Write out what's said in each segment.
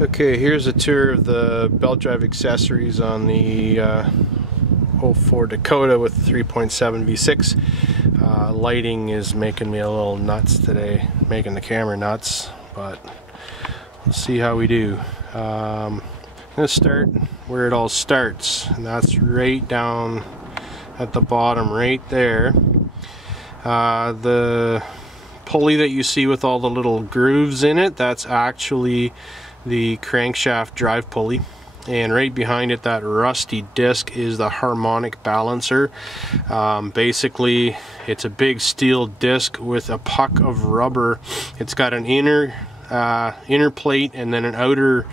Okay, here's a tour of the belt drive accessories on the 04 Dakota with the 3.7 V6. Lighting is making me a little nuts today, making the camera nuts, but we'll see how we do. I'm going to start where it all starts, and that's right down at the bottom right there. The pulley that you see with all the little grooves in it, that's actually the crankshaft drive pulley, and right behind it, that rusty disc, is the harmonic balancer. Basically, it's a big steel disc with a puck of rubber. It's got an inner plate and then an outer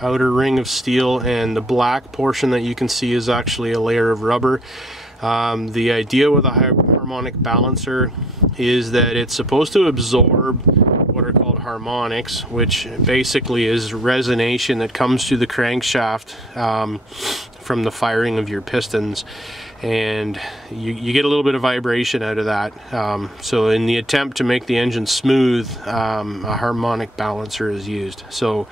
ring of steel, and the black portion that you can see is actually a layer of rubber. The idea with a harmonic balancer is that it's supposed to absorb what are called harmonics, which basically is resonation that comes through the crankshaft from the firing of your pistons, and you get a little bit of vibration out of that. So in the attempt to make the engine smooth, a harmonic balancer is used. So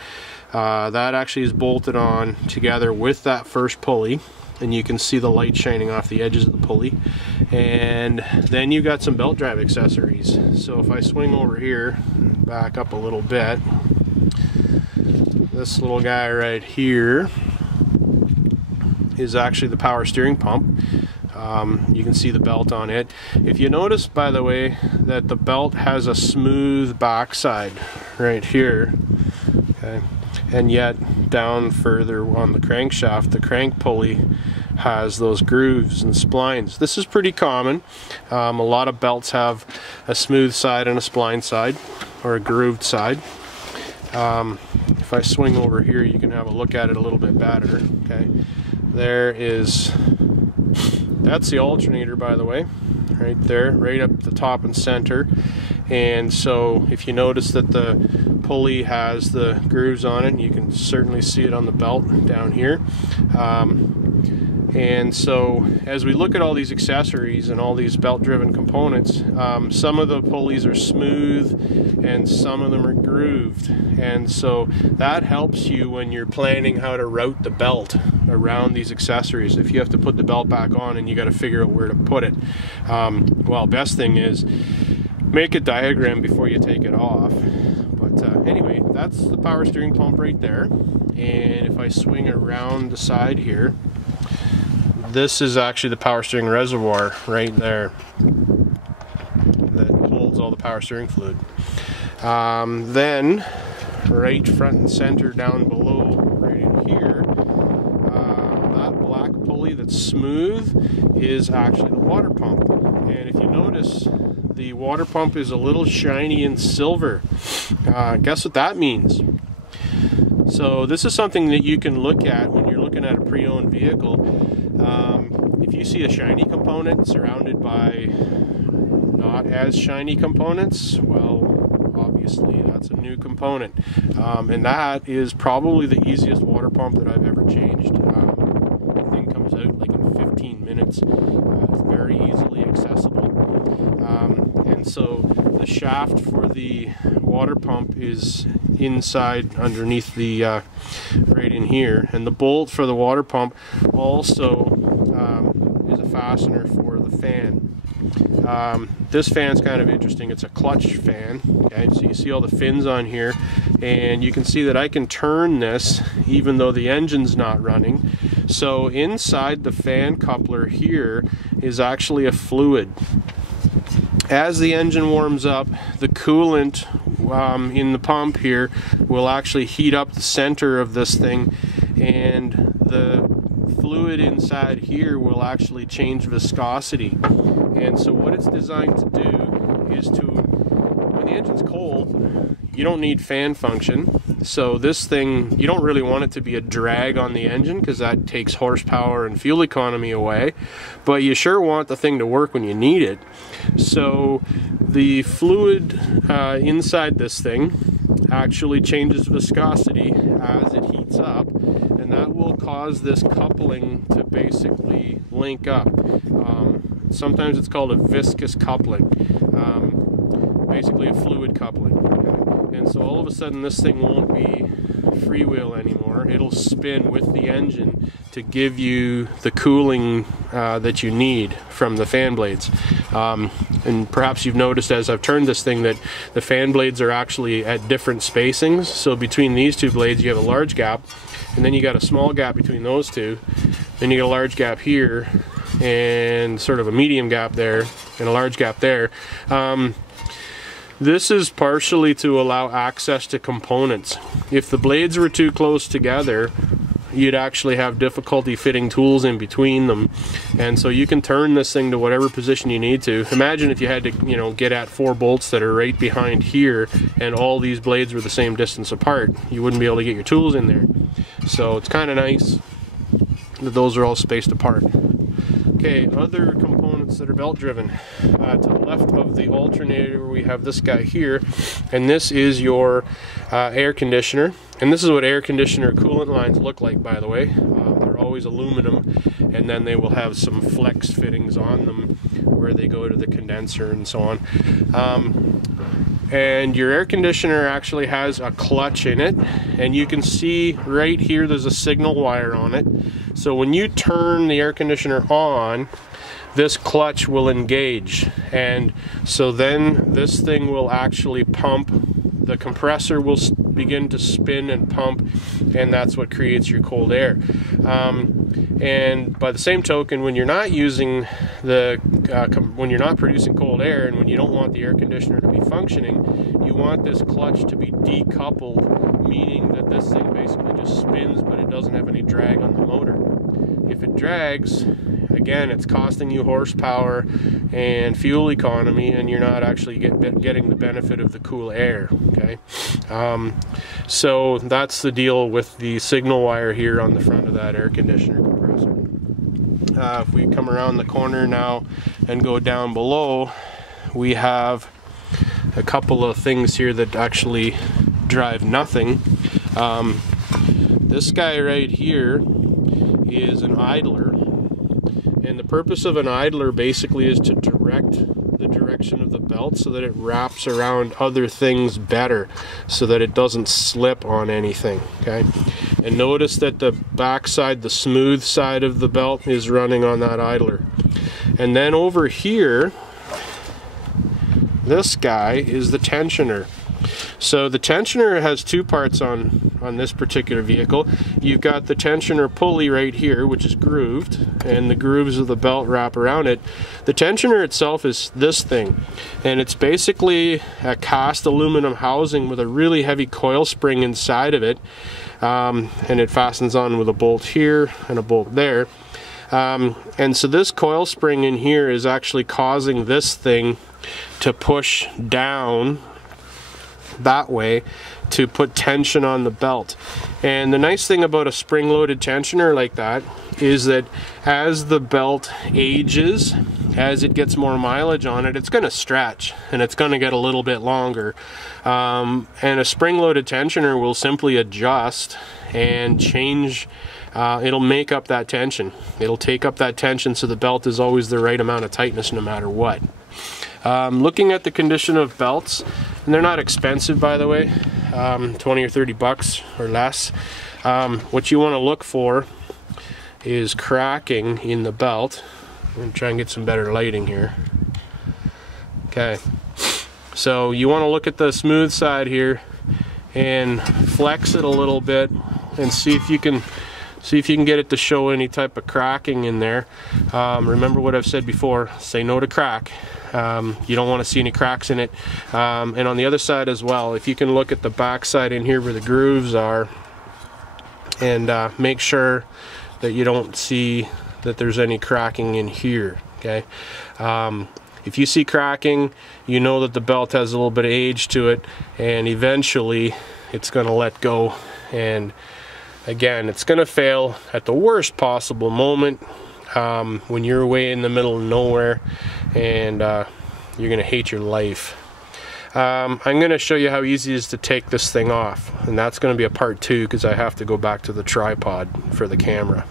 that actually is bolted on together with that first pulley, and you can see the light shining off the edges of the pulley. And then you got some belt drive accessories. So if I swing over here, back up a little bit, this little guy right here is actually the power steering pump. You can see the belt on it. If you notice, by the way, that the belt has a smooth backside right here, okay, and yet down further on the crankshaft, the crank pulley has those grooves and splines. This is pretty common. A lot of belts have a smooth side and a spline side, or a grooved side. If I swing over here, you can have a look at it a little bit better. Okay, that's the alternator, by the way, right there, right up the top and center. And so if you notice that the pulley has the grooves on it, you can certainly see it on the belt down here. And so as we look at all these accessories and all these belt driven components, some of the pulleys are smooth and some of them are grooved, and so that helps you when you're planning how to route the belt around these accessories. If you have to put the belt back on and you got to figure out where to put it, well, best thing is make a diagram before you take it off. But anyway, that's the power steering pump right there. And if I swing around the side here, this is actually the power steering reservoir right there that holds all the power steering fluid. Then right front and center down below right in here, that black pulley that's smooth is actually the water pump. And if you notice, the water pump is a little shiny and silver. Guess what that means? So this is something that you can look at when you're looking at a pre-owned vehicle. If you see a shiny component surrounded by not as shiny components, well, obviously that's a new component. And that is probably the easiest water pump that I've ever changed. The thing comes out like in 15 minutes. It's very easily accessible. And so the shaft for the water pump is inside underneath the right in here, and the bolt for the water pump also is a fastener for the fan. This fan's kind of interesting. It's a clutch fan. Okay, so you see all the fins on here, and you can see that I can turn this even though the engine's not running. So inside the fan coupler here is actually a fluid. As the engine warms up, the coolant in the pump here will actually heat up the center of this thing, and the fluid inside here will actually change viscosity. And so what it's designed to do is when the engine's cold, you don't need fan function. So this thing, you don't really want it to be a drag on the engine, because that takes horsepower and fuel economy away, but you sure want the thing to work when you need it. So the fluid inside this thing actually changes viscosity as it heats up, and that will cause this coupling to basically link up. Sometimes it's called a viscous coupling, basically a fluid coupling. And so all of a sudden this thing won't be freewheel anymore. It'll spin with the engine to give you the cooling that you need from the fan blades. And perhaps you've noticed as I've turned this thing that the fan blades are actually at different spacings. So between these two blades you have a large gap, and then you got a small gap between those two, then you got a large gap here, and sort of a medium gap there, and a large gap there. This is partially to allow access to components. If the blades were too close together, you'd actually have difficulty fitting tools in between them. And so you can turn this thing to whatever position you need to. Imagine if you had to, you know, get at 4 bolts that are right behind here and all these blades were the same distance apart. You wouldn't be able to get your tools in there. So it's kind of nice that those are all spaced apart. Okay, other components that are belt driven. To the left of the alternator we have this guy here, and this is your air conditioner. And this is what air conditioner coolant lines look like, by the way. They're always aluminum, and then they will have some flex fittings on them where they go to the condenser and so on. And your air conditioner actually has a clutch in it, and you can see right here there's a signal wire on it. So when you turn the air conditioner on, this clutch will engage, and so then this thing will actually pump. The compressor will begin to spin and pump, and that's what creates your cold air. And by the same token, when you're not using the when you're not producing cold air, and when you don't want the air conditioner to be functioning, you want this clutch to be decoupled, meaning that this thing basically just spins, but it doesn't have any drag on the motor. If it drags, again, it's costing you horsepower and fuel economy, and you're not actually getting the benefit of the cool air. Okay, so that's the deal with the signal wire here on the front of that air conditioner compressor. If we come around the corner now and go down below, we have a couple of things here that actually drive nothing. This guy right here is an idler, and the purpose of an idler basically is to direct the direction of the belt so that it wraps around other things better, so that it doesn't slip on anything. Okay, and notice that the back side, the smooth side of the belt, is running on that idler. And then over here, this guy is the tensioner. So the tensioner has two parts on this particular vehicle. You've got the tensioner pulley right here, which is grooved, and the grooves of the belt wrap around it. The tensioner itself is this thing, and it's basically a cast aluminum housing with a really heavy coil spring inside of it, and it fastens on with a bolt here and a bolt there. And so this coil spring in here is actually causing this thing to push down that way to put tension on the belt. And the nice thing about a spring-loaded tensioner like that is that as the belt ages, as it gets more mileage on it, it's going to stretch and it's going to get a little bit longer. And a spring-loaded tensioner will simply adjust and change. It'll make up that tension. It'll take up that tension so the belt is always the right amount of tightness no matter what. Looking at the condition of belts, and they're not expensive, by the way, 20 or 30 bucks or less. What you want to look for is cracking in the belt. I'm going to try and get some better lighting here. Okay, so you want to look at the smooth side here and flex it a little bit and see if you can get it to show any type of cracking in there. Remember what I've said before, say no to crack. You don't want to see any cracks in it. And on the other side as well, if you can look at the back side in here where the grooves are, and make sure that you don't see that there's any cracking in here. Okay, if you see cracking, you know that the belt has a little bit of age to it, and eventually it's going to let go. And again, it's going to fail at the worst possible moment, when you're way in the middle of nowhere, and you're going to hate your life. I'm going to show you how easy it is to take this thing off, and that's going to be a part 2 because I have to go back to the tripod for the camera.